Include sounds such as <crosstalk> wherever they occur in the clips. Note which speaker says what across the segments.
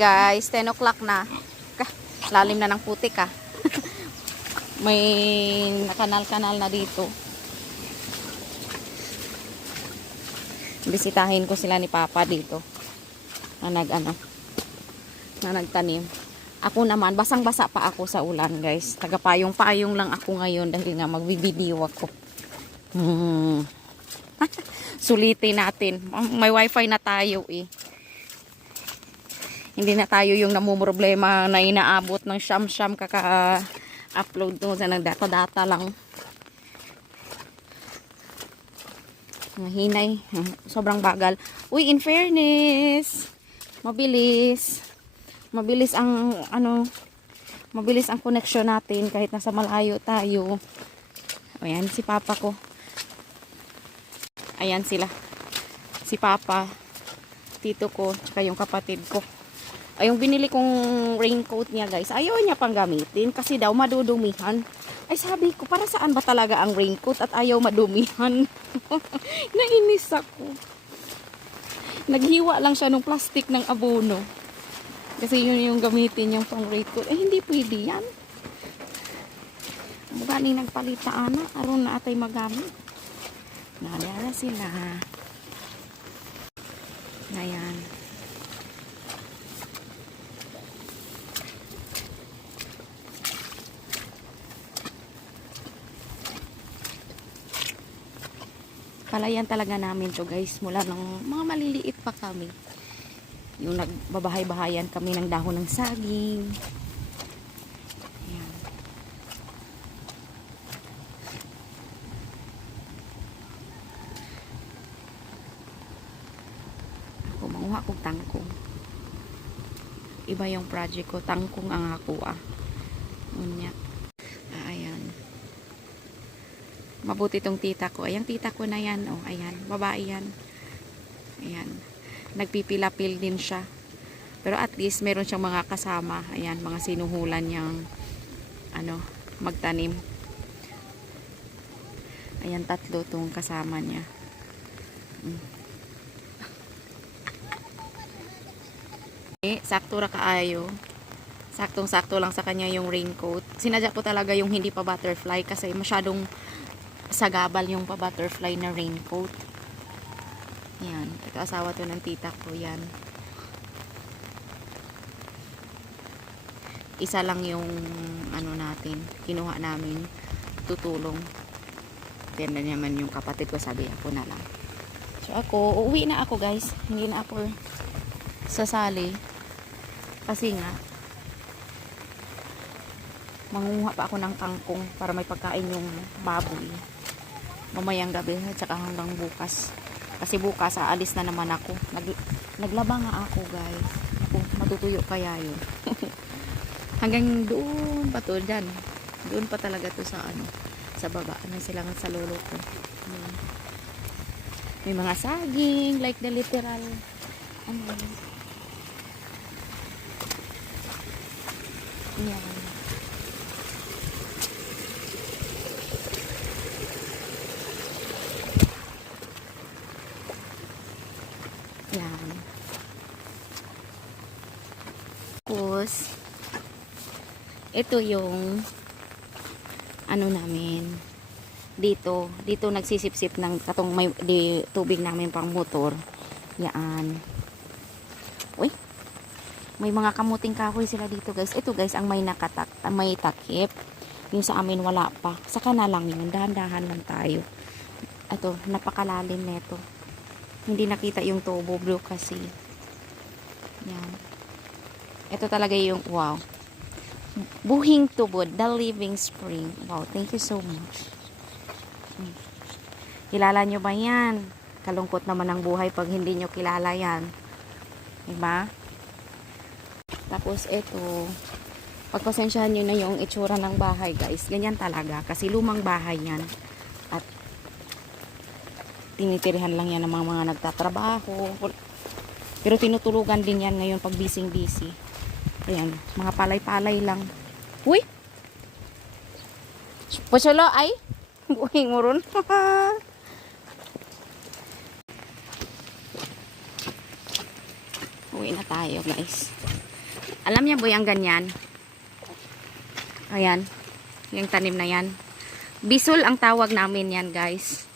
Speaker 1: Guys, 10 o'clock na. Lalim na ng putik ah. <laughs> May nakanal-kanal na dito. Bisitahin ko sila ni Papa dito. Na nag ano, na nagtanim. Ako naman, basang-basa pa ako sa ulan, guys. Tagapayong-payong lang ako ngayon dahil nga magbibidiyo ako. Hmm. <laughs> Sulitin natin. May wifi na tayo eh. Hindi na tayo yung namumroblema na inaabot ng siyam-siyam kaka-upload doon sa ng data-data lang. Ang Hinay. Sobrang bagal. Uy, in fairness, mabilis. Mabilis ang, ano, mabilis ang connection natin kahit nasa malayo tayo. Ayan, si papa ko. Ayan sila. Si papa, tito ko, tsaka yung kapatid ko. Ay, yung binili kong raincoat niya, guys, ayaw niya pang gamitin kasi daw madudumihan. Ay, sabi ko, para saan ba talaga ang raincoat at ayaw madumihan? <laughs> Nainis ako. Naghiwa lang siya ng plastic ng abono. Kasi yun yung gamitin yung pang raincoat. Eh, hindi pwede yan. Mukha ni nagpalita ana, aron na atay magamit. Nadara sila. Ayan. Palayan talaga namin to guys mula nung mga maliliit pa kami. Yung nagbabahay-bahayan kami ng dahon ng saging. Ayan. Ako manguha kong tangkong. Iba yung project ko. Tangkong ang ako Ah, ayan. Mabuti tong tita ko. Ayang tita ko na yan. Oh, ayan. Babae yan. Ayan. Nagpipilapil din siya. Pero at least meron siyang mga kasama. Ayan, mga sinuhulan niyang ano, magtanim. Ayan, tatlo tong kasama niya. Mm. Eh, sakto ra kaayo. Saktong-sakto lang sa kanya yung raincoat. Sinadya ko talaga yung hindi pa butterfly kasi masyadong sagabal yung pa butterfly na raincoat. Yan. Ito asawa to ng tita ko. Yan. Isa lang yung ano natin. Kinuha namin. Tutulong. Then na naman yung kapatid ko sabi ako na lang. So ako, uuwi na ako guys. Hindi na ako sasali. Kasi nga, mangunguha pa ako ng kangkong para may pagkain yung baboy. Mamayang gabi at saka hanggang bukas. Kasi bukas aalis na naman ako. Nag, naglaba nga ako guys. Ako, matutuyo kaya yun. <laughs> hanggang doon pa to dyan. Doon pa talaga to sa ano, sa baba. Ano sila nga sa lolo ko. Ayan. May mga saging, like the literal, ano yun. Ayan. Yan. Tapos, ito yung ano namin dito, dito nagsisip-sip ng katong may di, tubig namin pang motor. Yan. Uy. May mga kamuting kahoy sila dito, guys. Ito, guys, ang may nakatak, may takip. Yung sa amin wala pa. Saka na lang yun. Dahan-dahan lang tayo. Ito, napakalalim nito. Hindi nakita yung tubo blue kasi. Yan. Ito talaga yung, wow. Buhing tubod, the living spring. Wow, thank you so much. Kilala nyo ba yan? Kalungkot naman ang buhay pag hindi nyo kilala yan. Diba? Tapos ito, pagpasensyahan nyo na yung itsura ng bahay guys. Ganyan talaga. Kasi lumang bahay yan. Tinitirihan lang yan ng mga, mga nagtatrabaho. Pero tinutulugan din yan ngayon pag busy-busy. Ayan, mga palay-palay lang. Uy! Pusulo ay! <laughs> Buhing mo ron. <laughs> Uwi na tayo guys. Alam niya boy ang ganyan. Ayan. Yung tanim na yan. Bisol ang tawag namin yan guys.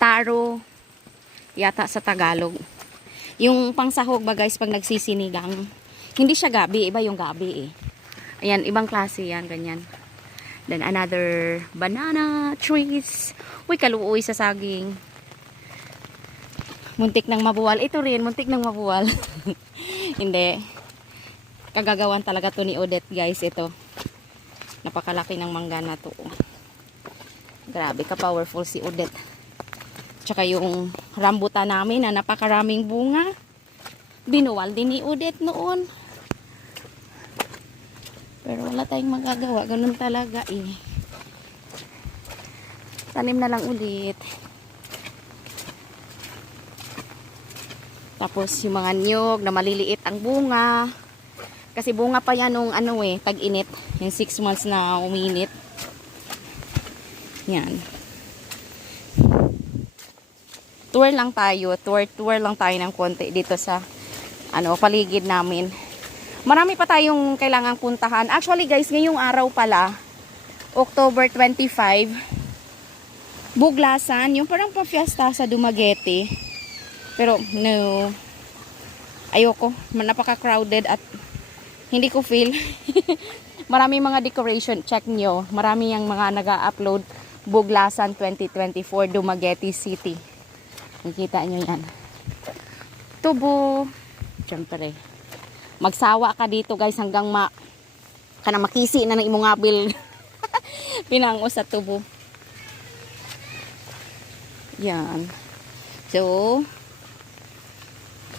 Speaker 1: Taro. Yata sa Tagalog. Yung pangsahog ba guys pag nagsisinigang. Hindi siya gabi. Iba yung gabi eh. Ayan. Ibang klase yan. Ganyan. Then another banana trees. Uy, kaluoy sa saging. Muntik nang mabuwal. Ito rin, muntik nang mabuwal. <laughs> Hindi. Kagagawan talaga to ni Odette, guys. Ito. Napakalaki ng mangga na to. Grabe ka powerful si Odette. Tsaka yung rambutan namin na napakaraming bunga. Binuwal din ni Odette noon. Pero wala tayong magagawa. Ganun talaga eh. Tanim na lang ulit. Tapos yung mga niyog na maliliit ang bunga. Kasi bunga pa yan nung ano eh, tag-init. Yung 6 months na uminit. Yan. Tour lang tayo. Tour, tour lang tayo ng konti dito sa ano, paligid namin. Marami pa tayong kailangang puntahan. Actually guys, ngayong araw pala, October 25, Buglasan, yung parang pa-fiesta sa Dumaguete. Pero no, ayoko. Napaka-crowded at hindi ko feel. <laughs> Marami mga decoration. Check nyo. Marami yung mga nag-upload Buglasan 2024 Dumaguete City. Nakikita nyo yan. Tubo. Siyempre. Magsawa ka dito guys hanggang ma kana makisi na ng imong abil. <laughs> Pinango sa tubo. Yan. So,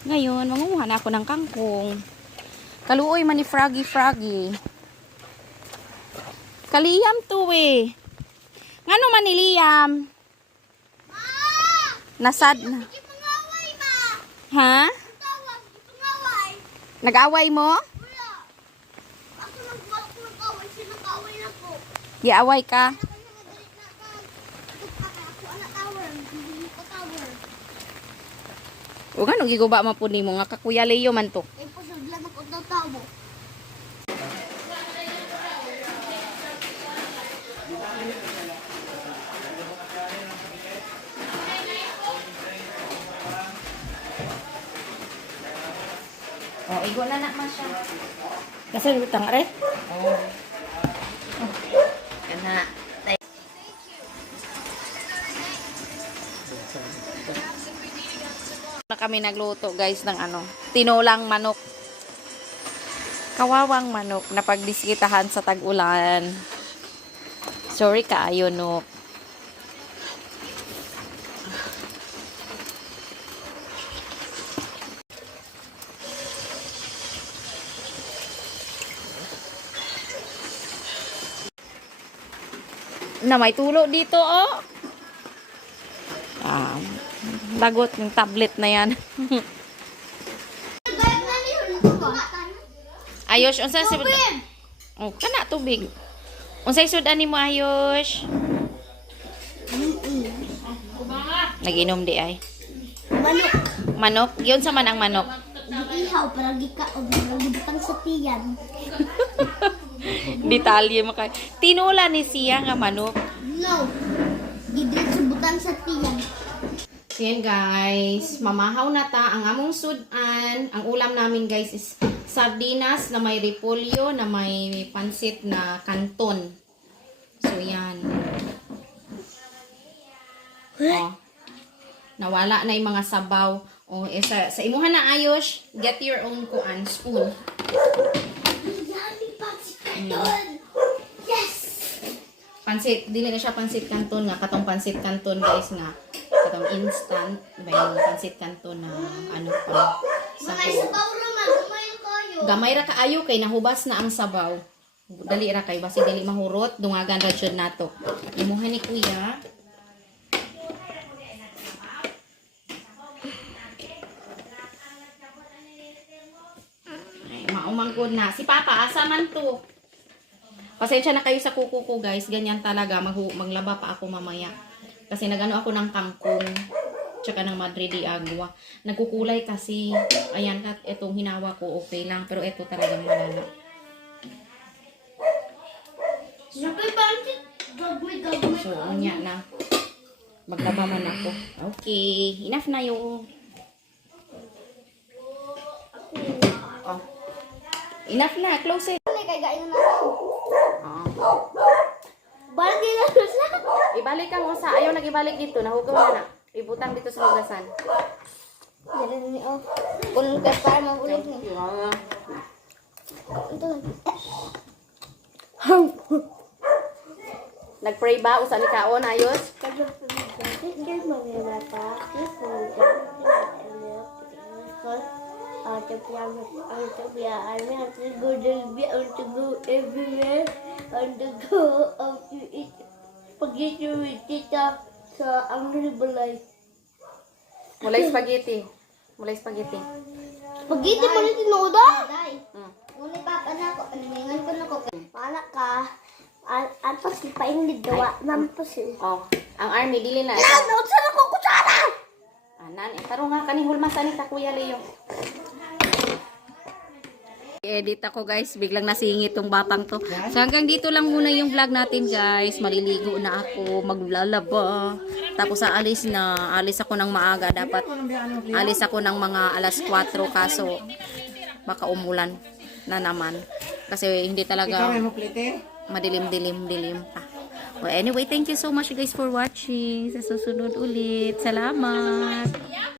Speaker 1: ngayon, mangunguha na ako ng kangkong. Kaluoy man ni Froggy Froggy. Kaliyam to eh. Ngano man ni Liam? Nasad na. Ha? Nag-away mo? Giaway ka? O nga, giguba man po ni mo nga kakuya Leo man to. O, oh, igo na na man siya. Kasi lutang re? Oo. Oh. Kana. Na kami nagluto guys ng ano, tinulang manok. Kawawang manok na pagdiskitahan sa tag-ulan. Sorry kaayo no. Na may tulo dito, oh. Ah, lagot yung tablet na yan. <laughs> Ayos, unsa si Oh, kana tubig. Unsay sudan nimo Ayos? Naginom di ay.
Speaker 2: Manok.
Speaker 1: Manok, yun sa man ang manok.
Speaker 2: Ihaw, para gika, o gibutang sa tiyan. <laughs>
Speaker 1: Detalye mo kay. Tinula ni siya nga manok.
Speaker 2: No. Gidrit sa butang sa tiyan.
Speaker 1: Yan guys, mamahaw na ta ang among sudan. Ang ulam namin guys is sardinas na may repolyo, na may pansit na kanton. So yan. Oh. Nawala na yung mga sabaw. Oh, eh, sa, sa imuha na ayos, get your own kuan spoon.
Speaker 2: Kanton. Yes!
Speaker 1: Pansit, dili na siya pansit kanton nga katong pansit kanton guys nga katong instant, iba yung pansit kanton na ano pa sa
Speaker 2: Mga sabaw naman, kumain kayo.
Speaker 1: Gamay ra kaayo kay nahubas na ang sabaw. Dali ra kay basi dili mahurot, dungagan ra jud nato. Imuha ni kuya. Ay, maumangkod na. Si Papa, asa man to? Pasensya na kayo sa kuko ko, guys. Ganyan talaga. Maghu maglaba pa ako mamaya. Kasi nagano ako ng kangkong. tsaka ng Madre de Agua. Nagkukulay kasi, ayan, itong hinawa ko okay lang, pero ito talagang malala. So, unya na. Maglaba man ako. Okay, enough na yung... Oh. Enough na, close it.
Speaker 2: Kaya gayon na ako.
Speaker 1: Oh.
Speaker 2: Balik na siya.
Speaker 1: Ibalik ka mo sa, ayaw nag-ibalik dito, nahugaw na na. Ibutang dito sa hugasan.
Speaker 2: Yan ni oh. Kung ka para mahulog ni.
Speaker 1: Yeah.
Speaker 2: Ito.
Speaker 1: Nag-pray ba? Usa ni kaon, ayos?
Speaker 2: Kadyo pa Hindi mga bata. Ito. Ang tapiyan, ang tapiyan, ang tago, ang tago everywhere, ang tago of you eat. Pag-eat with tita sa ang ribalay.
Speaker 1: Mulay spaghetti. Mulay spaghetti.
Speaker 2: Pag-eat mo na tinuda?
Speaker 1: Mm.
Speaker 2: Muna papa na ako, aningan ko na ko. Mana ka, al alpas pa hindi dawa, mampos eh.
Speaker 1: Oh, ang army dili na.
Speaker 2: Ano, saan ako kutsara?
Speaker 1: Anan, eh, taro nga kani hulmasan ni Kuya Leo. Edit ako guys, biglang nasingit tong batang to. So hanggang dito lang muna yung vlog natin guys. Maliligo na ako, maglalaba. Tapos aalis na, alis ako ng maaga. Dapat alis ako ng mga alas 4 kaso baka umulan na naman. Kasi hindi talaga madilim-dilim-dilim pa. Well, anyway, thank you so much guys for watching. Sa susunod ulit. Salamat!